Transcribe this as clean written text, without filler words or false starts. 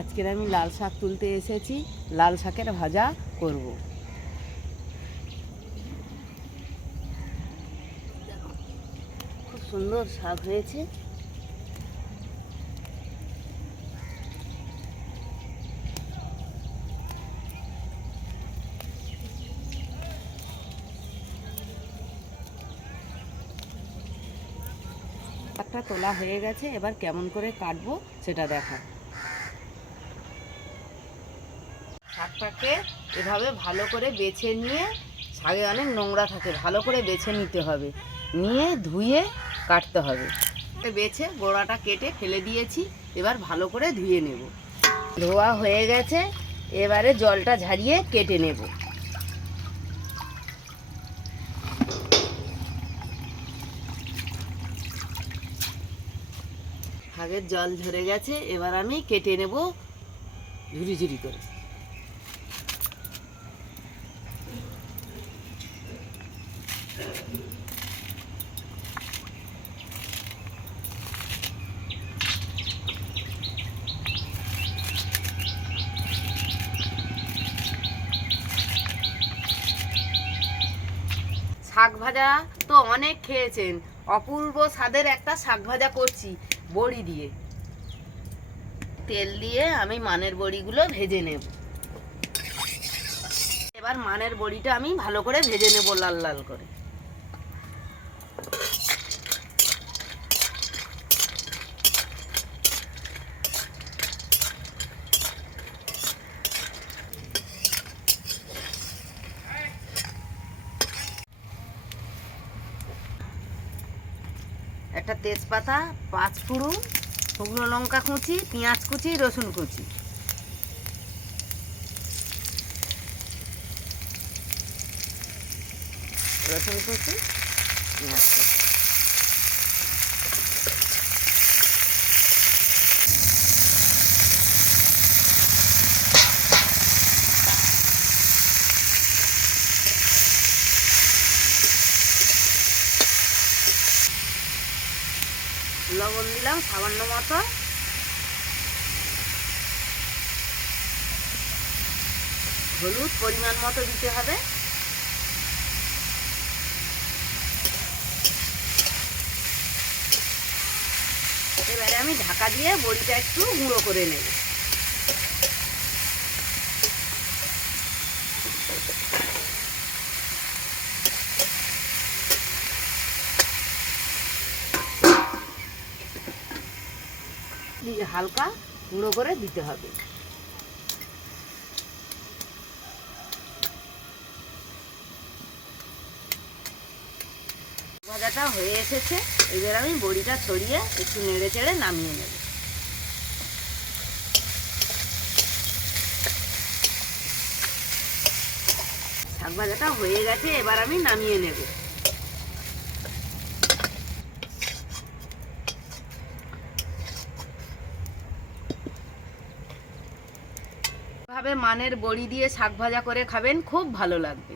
আজকের আমি লাল শাক তুলতে এসেছি, লাল শাকের ভাজা করব। খুব সুন্দর শাক হয়েছে। শাকটা তোলা হয়ে গেছে, এবার কেমন করে কাটবো সেটা দেখা। শাকটাকে এভাবে ভালো করে বেছে নিয়ে, শাকে অনেক নোংরা থাকে, ভালো করে বেছে নিতে হবে, নিয়ে ধুয়ে কাটতে হবে। বেছে গোড়াটা কেটে ফেলে দিয়েছি, এবার ভালো করে ধুয়ে নেব। ধোয়া হয়ে গেছে, এবারে জলটা ঝারিয়ে কেটে নেব। শাকের জল ঝরে গেছে, এবার আমি কেটে নেব ঝুরি ঝুরি করে। শাক ভাজা তো অনেক খেয়েছেন, অপূর্ব স্বাদের একটা শাক ভাজা করছি বড়ি দিয়ে। তেল দিয়ে আমি মানের বড়িগুলো ভেজে নেব। এবার মানের বড়িটা আমি ভালো করে ভেজে নেব, লাল লাল করে। একটা তেজপাতা, 5 ফোড়ন, শুকনো লঙ্কা কুচি, পেঁয়াজ কুচি, রসুন কুচি। রসুন কুচি, পেঁয়াজ কুচি। লবণ দিলাম সামান্য মতো, হলুদ পরিমাণ মতো দিতে হবে। এবারে আমি ঢাকা দিয়ে বড়িটা একটু গুঁড়ো করে নেব। হালকা গুঁড়ো করে দিতে হবে। ভাজাটা হয়ে এসেছে, এবার আমি বড়িটা ছড়িয়ে একটু নেড়ে চেড়ে নামিয়ে নেব। শাক ভাজাটা হয়ে গেছে, এবার আমি নামিয়ে নেব। এভাবে মানের বড়ি দিয়ে শাক ভাজা করে খাবেন, খুব ভালো লাগবে।